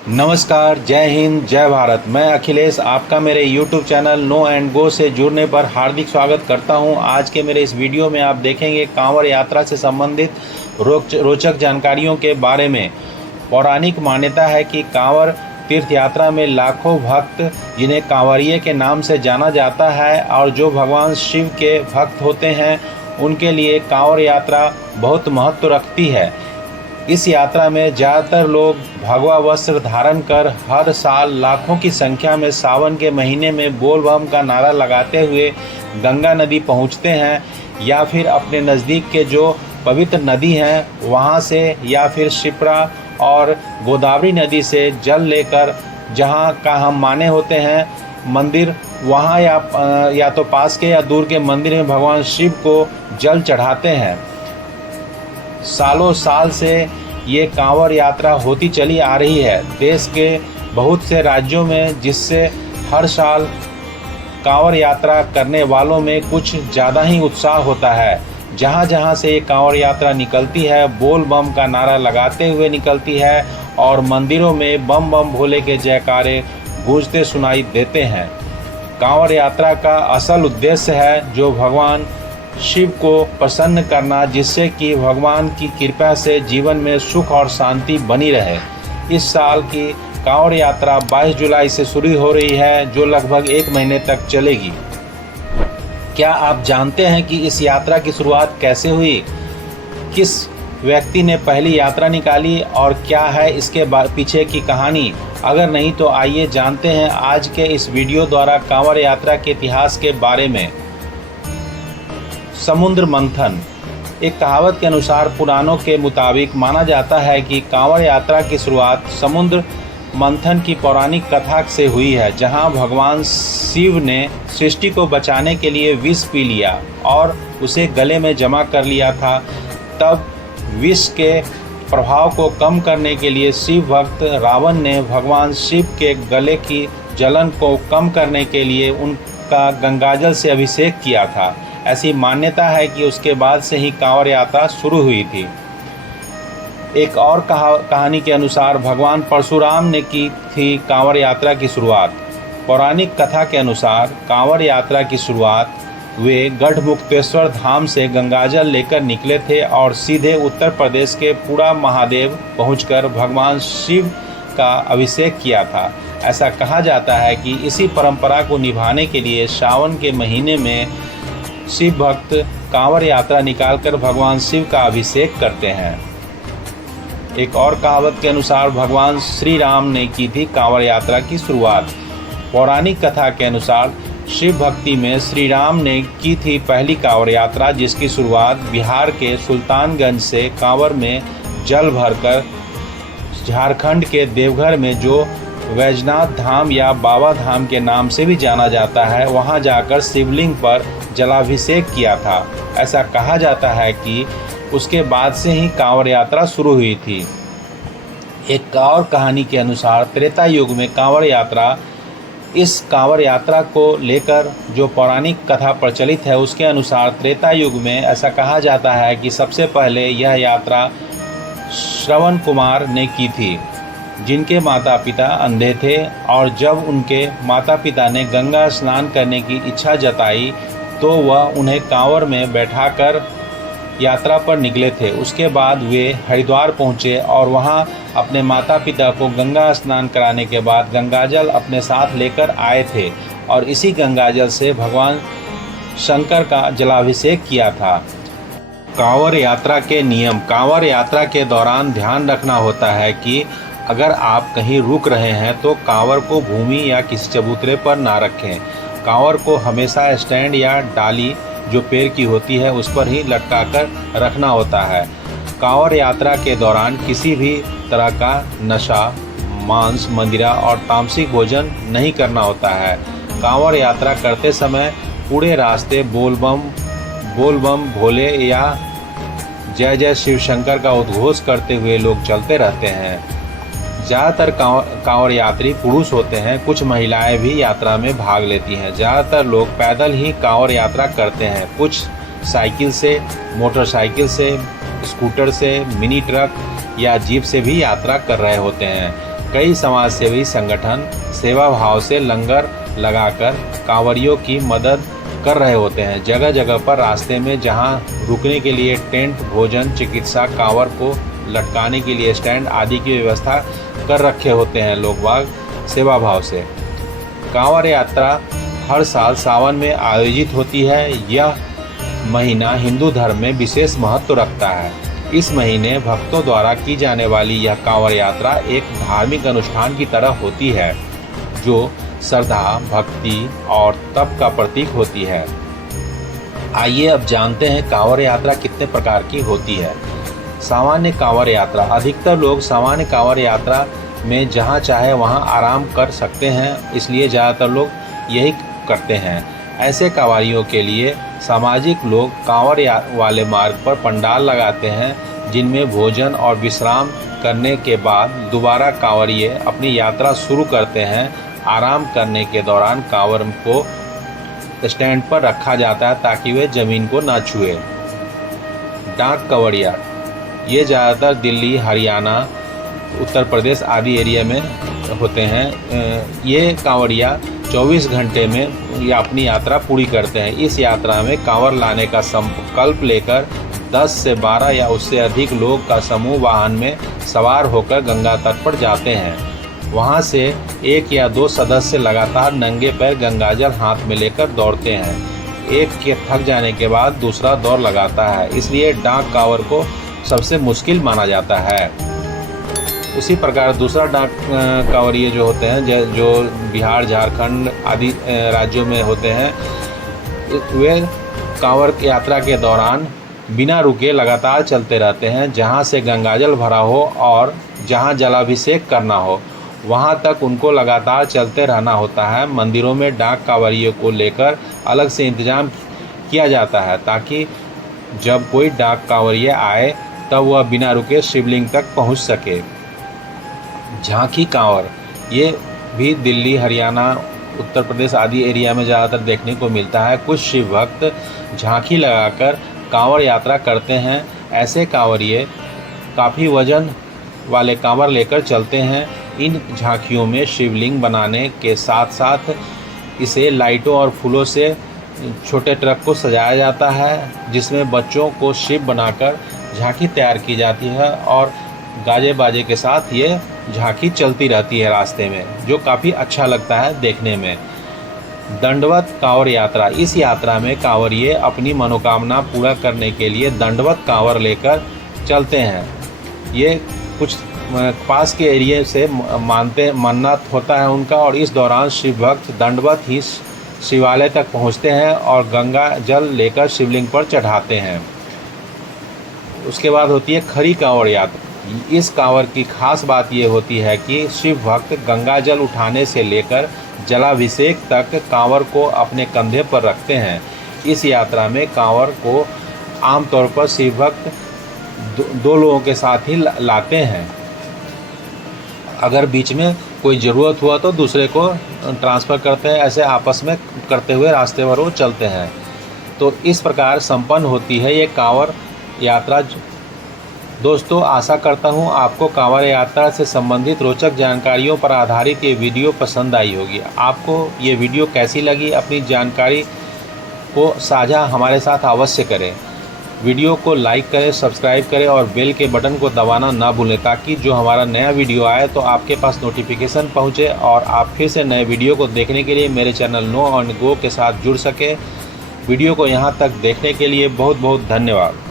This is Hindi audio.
नमस्कार, जय हिंद, जय भारत। मैं अखिलेश आपका मेरे YouTube channel no and go से जुड़ने पर हार्दिक स्वागत करता हूं। आज के मेरे इस वीडियो में आप देखेंगे कांवड़ यात्रा से संबंधित रोचक जानकारियों के बारे में। पौराणिक मान्यता है कि कांवड़ तीर्थ यात्रा में लाखों भक्त, जिन्हें कांवड़िये के नाम से जाना जाता है और जो भगवान शिव के भक्त होते हैं, उनके लिए कांवड़ यात्रा बहुत महत्व रखती है। इस यात्रा में ज़्यादातर लोग भगवा वस्त्र धारण कर हर साल लाखों की संख्या में सावन के महीने में बोल बम का नारा लगाते हुए गंगा नदी पहुंचते हैं, या फिर अपने नज़दीक के जो पवित्र नदी हैं वहां से, या फिर शिप्रा और गोदावरी नदी से जल लेकर जहां का हम माने होते हैं मंदिर, वहां या तो पास के या दूर के मंदिर में भगवान शिव को जल चढ़ाते हैं। सालों साल से ये कांवड़ यात्रा होती चली आ रही है। देश के बहुत से राज्यों में, जिससे हर साल कांवड़ यात्रा करने वालों में कुछ ज़्यादा ही उत्साह होता है। जहाँ जहाँ से ये कांवड़ यात्रा निकलती है, बोल बम का नारा लगाते हुए निकलती है और मंदिरों में बम बम भोले के जयकारे गूंजते सुनाई देते हैं। कांवड़ यात्रा का असल उद्देश्य है जो भगवान शिव को प्रसन्न करना, जिससे कि भगवान की कृपा से जीवन में सुख और शांति बनी रहे। इस साल की कांवड़ यात्रा 22 जुलाई से शुरू हो रही है, जो लगभग 1 महीने तक चलेगी। क्या आप जानते हैं कि इस यात्रा की शुरुआत कैसे हुई? किस व्यक्ति ने पहली यात्रा निकाली और क्या है इसके पीछे की कहानी? अगर नहीं तो आइए जानते हैं आज के इस वीडियो द्वारा कांवड़ यात्रा के इतिहास के बारे में। समुद्र मंथन। एक कहावत के अनुसार पुराणों के मुताबिक माना जाता है कि कांवड़ यात्रा की शुरुआत समुद्र मंथन की पौराणिक कथा से हुई है, जहां भगवान शिव ने सृष्टि को बचाने के लिए विष पी लिया और उसे गले में जमा कर लिया था। तब विष के प्रभाव को कम करने के लिए शिव भक्त रावण ने भगवान शिव के गले की जलन को कम करने के लिए उनका गंगाजल से अभिषेक किया था। ऐसी मान्यता है कि उसके बाद से ही कांवड़ यात्रा शुरू हुई थी। एक और कहानी के अनुसार भगवान परशुराम ने की थी कांवड़ यात्रा की शुरुआत। पौराणिक कथा के अनुसार कांवड़ यात्रा की शुरुआत वे गढ़मुक्तेश्वर धाम से गंगाजल लेकर निकले थे और सीधे उत्तर प्रदेश के पूरा महादेव पहुंचकर भगवान शिव का अभिषेक किया था। ऐसा कहा जाता है कि इसी परंपरा को निभाने के लिए सावन के महीने में शिव भक्त कांवड़ यात्रा निकालकर भगवान शिव का अभिषेक करते हैं। एक और कहावत के अनुसार भगवान श्री राम ने की थी कांवड़ यात्रा की शुरुआत। पौराणिक कथा के अनुसार शिव भक्ति में श्री राम ने की थी पहली कांवड़ यात्रा, जिसकी शुरुआत बिहार के सुल्तानगंज से कांवड़ में जल भरकर झारखंड के देवघर में, जो वैजनाथ धाम या बाबा धाम के नाम से भी जाना जाता है, वहां जाकर शिवलिंग पर जलाभिषेक किया था। ऐसा कहा जाता है कि उसके बाद से ही कांवड़ यात्रा शुरू हुई थी। एक और कहानी के अनुसार त्रेता युग में कांवड़ यात्रा, इस कांवड़ यात्रा को लेकर जो पौराणिक कथा प्रचलित है उसके अनुसार त्रेता युग में ऐसा कहा जाता है कि सबसे पहले यह यात्रा श्रवण कुमार ने की थी, जिनके माता पिता अंधे थे, और जब उनके माता पिता ने गंगा स्नान करने की इच्छा जताई तो वह उन्हें कांवड़ में बैठाकर यात्रा पर निकले थे। उसके बाद वे हरिद्वार पहुँचे और वहां अपने माता पिता को गंगा स्नान कराने के बाद गंगाजल अपने साथ लेकर आए थे और इसी गंगाजल से भगवान शंकर का जलाभिषेक किया था। कांवड़ यात्रा के नियम। कांवड़ यात्रा के दौरान ध्यान रखना होता है कि अगर आप कहीं रुक रहे हैं तो कांवड़ को भूमि या किसी चबूतरे पर ना रखें। कांवड़ को हमेशा स्टैंड या डाली जो पेड़ की होती है उस पर ही लटकाकर रखना होता है। कांवड़ यात्रा के दौरान किसी भी तरह का नशा, मांस, मदिरा और तामसिक भोजन नहीं करना होता है। कांवड़ यात्रा करते समय पूरे रास्ते बोल बम भोले या जय जय शिव शंकर का उद्घोष करते हुए लोग चलते रहते हैं। ज़्यादातर कांवड़ यात्री पुरुष होते हैं, कुछ महिलाएं भी यात्रा में भाग लेती हैं। ज़्यादातर लोग पैदल ही कांवड़ यात्रा करते हैं, कुछ साइकिल से, मोटरसाइकिल से, स्कूटर से, मिनी ट्रक या जीप से भी यात्रा कर रहे होते हैं। कई समाजसेवी संगठन सेवा भाव से लंगर लगाकर कांवरियों की मदद कर रहे होते हैं। जगह जगह पर रास्ते में जहां रुकने के लिए टेंट, भोजन, चिकित्सा, कांवर को लटकाने के लिए स्टैंड आदि की व्यवस्था कर रखे होते हैं लोग बाग सेवा भाव से। कांवर यात्रा हर साल सावन में आयोजित होती है। यह महीना हिंदू धर्म में विशेष महत्व रखता है। इस महीने भक्तों द्वारा की जाने वाली यह कांवर यात्रा एक धार्मिक अनुष्ठान की तरह होती है जो श्रद्धा, भक्ति और तप का प्रतीक होती है। आइए अब जानते हैं कांवर यात्रा कितने प्रकार की होती है। सामान्य कांवर यात्रा। अधिकतर लोग सामान्य कांवर यात्रा में जहां चाहे वहां आराम कर सकते हैं, इसलिए ज़्यादातर लोग यही करते हैं। ऐसे कांवरियों के लिए सामाजिक लोग कांवर वाले मार्ग पर पंडाल लगाते हैं, जिनमें भोजन और विश्राम करने के बाद दोबारा कांवरिये अपनी यात्रा शुरू करते हैं। आराम करने के दौरान कांवर को स्टैंड पर रखा जाता है ताकि वे ज़मीन को ना छुए। डाक कांवरिया। ये ज़्यादातर दिल्ली, हरियाणा, उत्तर प्रदेश आदि एरिया में होते हैं। ये कांवरिया 24 घंटे में या अपनी यात्रा पूरी करते हैं। इस यात्रा में कांवर लाने का संकल्प लेकर 10 से 12 या उससे अधिक लोग का समूह वाहन में सवार होकर गंगा तट पर जाते हैं। वहां से 1 या 2 सदस्य लगातार नंगे पैर गंगाजल हाथ में लेकर दौड़ते हैं। एक के थक जाने के बाद दूसरा दौड़ लगाता है, इसलिए डाक कांवर को सबसे मुश्किल माना जाता है। उसी प्रकार दूसरा डाक कांवरिये जो होते हैं, जो बिहार, झारखंड आदि राज्यों में होते हैं, वे कांवर यात्रा के दौरान बिना रुके लगातार चलते रहते हैं। जहां से गंगाजल भरा हो और जहां जलाभिषेक करना हो वहां तक उनको लगातार चलते रहना होता है। मंदिरों में डाक कांवरियों को लेकर अलग से इंतजाम किया जाता है ताकि जब कोई डाक कांवरिया आए तब वह बिना रुके शिवलिंग तक पहुंच सके। झांकी कांवर। ये भी दिल्ली, हरियाणा, उत्तर प्रदेश आदि एरिया में ज़्यादातर देखने को मिलता है। कुछ शिव भक्त झांकी लगाकर कांवर यात्रा करते हैं। ऐसे कांवरिये काफ़ी वजन वाले कांवर लेकर चलते हैं। इन झांकियों में शिवलिंग बनाने के साथ साथ इसे लाइटों और फूलों से छोटे ट्रक को सजाया जाता है, जिसमें बच्चों को शिव बनाकर झांकी तैयार की जाती है और गाजे बाजे के साथ ये झांकी चलती रहती है रास्ते में, जो काफ़ी अच्छा लगता है देखने में। दंडवत कांवर यात्रा। इस यात्रा में कांवरिये अपनी मनोकामना पूरा करने के लिए दंडवत कांवर लेकर चलते हैं। ये कुछ पास के एरिया से मन्नत होता है उनका, और इस दौरान शिव भक्त दंडवत ही शिवालय तक पहुंचते हैं और गंगा जल लेकर शिवलिंग पर चढ़ाते हैं। उसके बाद होती है खड़ी कांवर यात्रा। इस कांवर की खास बात ये होती है कि शिव भक्त गंगा जल उठाने से लेकर जलाभिषेक तक कांवर को अपने कंधे पर रखते हैं। इस यात्रा में कांवर को आमतौर पर शिव भक्त दो लोगों के साथ ही लाते हैं। अगर बीच में कोई ज़रूरत हुआ तो दूसरे को ट्रांसफ़र करते हैं। ऐसे आपस में करते हुए रास्ते भर वो चलते हैं। तो इस प्रकार संपन्न होती है ये कांवर यात्रा। दोस्तों, आशा करता हूँ आपको कांवर यात्रा से संबंधित रोचक जानकारियों पर आधारित ये वीडियो पसंद आई होगी। आपको ये वीडियो कैसी लगी, अपनी जानकारी को साझा हमारे साथ अवश्य करें। वीडियो को लाइक करें, सब्सक्राइब करें और बेल के बटन को दबाना ना भूलें, ताकि जो हमारा नया वीडियो आए तो आपके पास नोटिफिकेशन पहुंचे और आप फिर से नए वीडियो को देखने के लिए मेरे चैनल नो ऑन गो के साथ जुड़ सके। वीडियो को यहाँ तक देखने के लिए बहुत बहुत धन्यवाद।